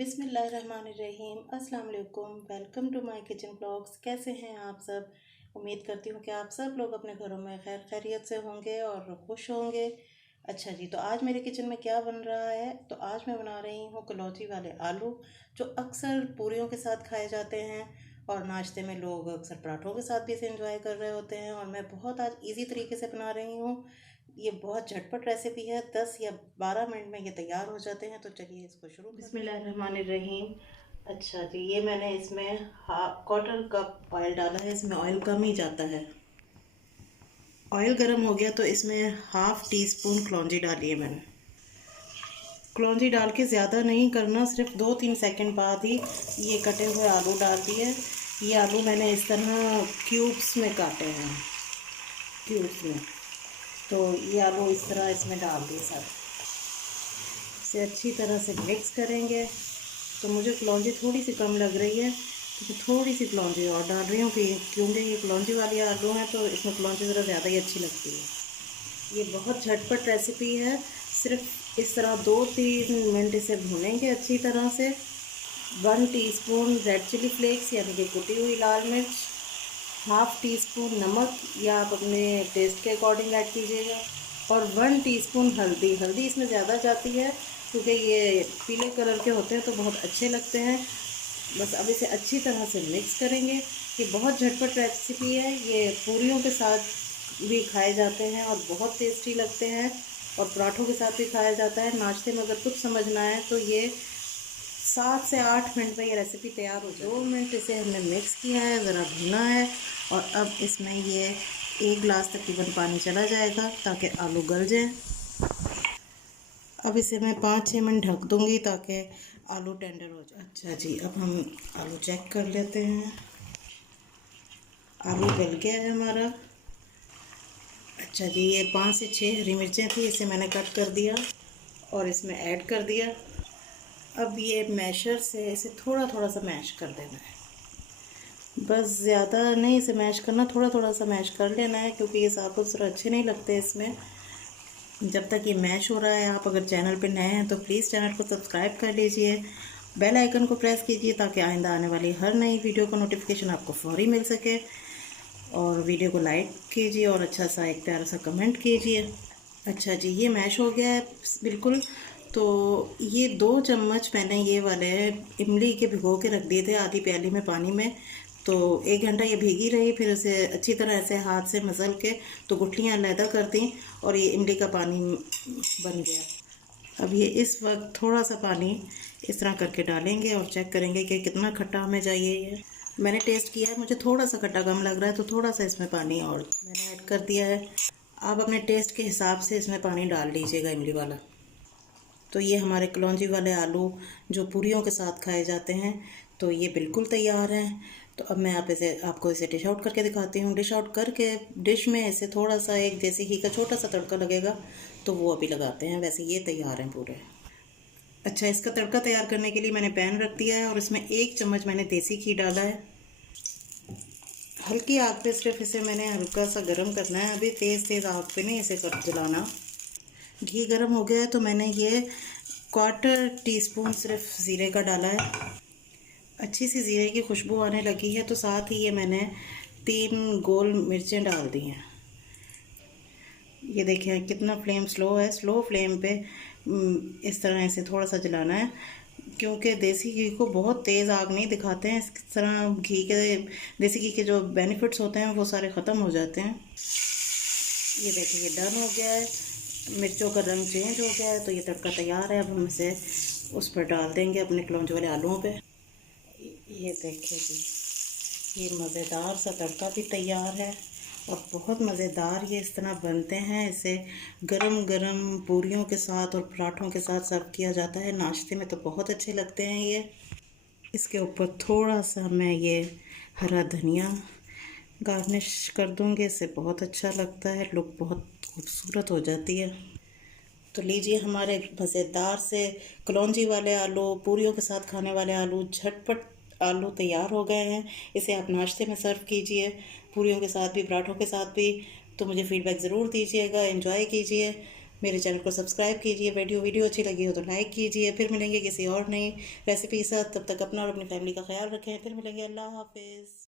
बिस्मिल्लाहिर्रहमानिर्रहीम। अस्सलाम वालेकुम। Welcome to my kitchen blogs. कैसे हैं आप सब? उम्मीद करती हूँ कि आप सब लोग अपने घरों में खैर खैरियत से होंगे और खुश होंगे। अच्छा जी, तो आज मेरे किचन में क्या बन रहा है? तो आज मैं बना रही हूँ कलौजी वाले आलू, जो अक्सर पूरियों के साथ खाए जाते हैं और नाश्ते में लोग अक्सर पराठों के साथ भी इसे एंजॉय कर रहे होते हैं। और मैं बहुत आज इजी तरीके से बना रही हूँ। ये बहुत झटपट रेसिपी है, 10 या 12 मिनट में ये तैयार हो जाते हैं। तो चलिए इसको शुरू बिस्मिल्लाहिर्रहमानिर्रहीम। अच्छा जी, ये मैंने इसमें हाफ क्वार्टर कप ऑयल डाला है। इसमें ऑयल कम ही जाता है। ऑयल गर्म हो गया तो इसमें हाफ टी स्पून कलौंजी डाली है मैंने। कलौंजी डाल के ज़्यादा नहीं करना, सिर्फ 2-3 सेकंड बाद ही ये कटे हुए आलू डाल दिए। ये आलू मैंने इस तरह क्यूब्स में काटे हैं, क्यूब्स में। तो ये आलू इस तरह इसमें डाल दिए सब। इसे अच्छी तरह से मिक्स करेंगे। तो मुझे कलौंजी थोड़ी सी कम लग रही है, तो मैं थोड़ी सी कलौंजी और डाल रही हूँ, क्योंकि ये कलौंजी वाली आलू हैं तो इसमें कलौंजी ज़रा ज़्यादा ही अच्छी लगती है। ये बहुत झटपट रेसिपी है। सिर्फ इस तरह 2-3 मिनट इसे भूनेंगे अच्छी तरह से। 1 टीस्पून रेड चिली फ्लेक्स यानी कि कुटी हुई लाल मिर्च, हाफ टी स्पून नमक या आप अपने टेस्ट के अकॉर्डिंग ऐड कीजिएगा, और 1 टीस्पून हल्दी। हल्दी इसमें ज़्यादा जाती है क्योंकि ये पीले कलर के होते हैं तो बहुत अच्छे लगते हैं। बस अब इसे अच्छी तरह से मिक्स करेंगे। ये बहुत झटपट रेसिपी है। ये पूरियों के साथ भी खाए जाते हैं और बहुत टेस्टी लगते हैं, और पराठों के साथ भी खाया जाता है। नाश्ते में अगर कुछ समझना है तो ये 7 से 8 मिनट में ये रेसिपी तैयार हो जाए। 2 मिनट इसे हमने मिक्स किया है, ज़रा भुना है। और अब इसमें ये 1 गिलास तकरीबन पानी चला जाएगा ताकि आलू गल जाए। अब इसे मैं 5-6 मिनट ढक दूंगी ताकि आलू टेंडर हो जाए। अच्छा जी, अब हम आलू चेक कर लेते हैं। आलू गल गया है हमारा। अच्छा जी, ये 5 से 6 हरी मिर्चें थी, इसे मैंने कट कर दिया और इसमें ऐड कर दिया। अब ये मैशर से इसे थोड़ा थोड़ा सा मैश कर देना है। बस ज़्यादा नहीं इसे मैश करना, थोड़ा थोड़ा सा मैश कर लेना है, क्योंकि ये साबुत ज़रा अच्छे नहीं लगते इसमें। जब तक ये मैश हो रहा है, आप अगर चैनल पे नए हैं तो प्लीज़ चैनल को सब्सक्राइब कर लीजिए, बेल आइकन को प्रेस कीजिए ताकि आइंदा आने वाली हर नई वीडियो का नोटिफिकेशन आपको फौरी मिल सके। और वीडियो को लाइक कीजिए और अच्छा सा एक प्यारा सा कमेंट कीजिए। अच्छा जी, ये मैश हो गया है बिल्कुल। तो ये 2 चम्मच मैंने ये वाले इमली के भिगो के रख दिए थे आधी प्याली में पानी में। तो 1 घंटा ये भीगी रही, फिर उसे अच्छी तरह ऐसे हाथ से मसल के तो गुठलियाँ अलहदा कर दी और ये इमली का पानी बन गया। अब ये इस वक्त थोड़ा सा पानी इस तरह करके डालेंगे और चेक करेंगे कि कितना खट्टा हमें चाहिए। ये मैंने टेस्ट किया है, मुझे थोड़ा सा खट्टा कम लग रहा है, तो थोड़ा सा इसमें पानी और मैंने ऐड कर दिया है। आप अपने टेस्ट के हिसाब से इसमें पानी डाल दीजिएगा इमली वाला। तो ये हमारे कलौंजी वाले आलू जो पूरियों के साथ खाए जाते हैं, तो ये बिल्कुल तैयार हैं। तो अब मैं आपको इसे डिश आउट करके दिखाती हूँ। डिश आउट करके डिश में इसे थोड़ा सा एक देसी घी का छोटा सा तड़का लगेगा, तो वो अभी लगाते हैं। वैसे ये तैयार हैं पूरे। अच्छा, इसका तड़का तैयार करने के लिए मैंने पैन रख दिया है और इसमें 1 चम्मच मैंने देसी घी डाला है। हल्की आग पे सिर्फ इसे मैंने हल्का सा गर्म करना है, अभी तेज़ आग पे नहीं इसे कर जलाना। घी गर्म हो गया है तो मैंने ये 1/4 टीस्पून सिर्फ ज़ीरे का डाला है। अच्छी सी ज़ीरे की खुशबू आने लगी है, तो साथ ही ये मैंने 3 गोल मिर्चें डाल दी हैं। ये देखें कितना फ्लेम स्लो है। स्लो फ्लेम पे इस तरह इसे थोड़ा सा जलाना है, क्योंकि देसी घी को बहुत तेज़ आग नहीं दिखाते हैं। इस तरह देसी घी के जो बेनिफिट्स होते हैं वो सारे ख़त्म हो जाते हैं। ये देखिए, ये डन हो गया है। मिर्चों का रंग चेंज हो गया है, तो ये तड़का तैयार है। अब हम इसे उस पर डाल देंगे, अपने कलौंजी वाले आलूओं पे। ये देखिए जी, ये मज़ेदार सा तड़का भी तैयार है और बहुत मज़ेदार ये इस तरह बनते हैं। इसे गरम गरम पूरियों के साथ और पराठों के साथ सर्व किया जाता है। नाश्ते में तो बहुत अच्छे लगते हैं ये। इसके ऊपर थोड़ा सा मैं ये हरा धनिया गार्निश कर दूँगी, इससे बहुत अच्छा लगता है, लुक बहुत खूबसूरत हो जाती है। तो लीजिए, हमारे मज़ेदार से कलौंजी वाले आलू, पूरियों के साथ खाने वाले आलू, झटपट आलू तैयार हो गए हैं। इसे आप नाश्ते में सर्व कीजिए, पूरियों के साथ भी, पराठों के साथ भी। तो मुझे फ़ीडबैक ज़रूर दीजिएगा, एंजॉय कीजिए। मेरे चैनल को सब्सक्राइब कीजिए। वीडियो अच्छी लगी हो तो लाइक कीजिए। फिर मिलेंगे किसी और नई रेसिपी के साथ। तब तक अपना और अपनी फैमिली का ख्याल रखें। फिर मिलेंगे। अल्लाह हाफिज़।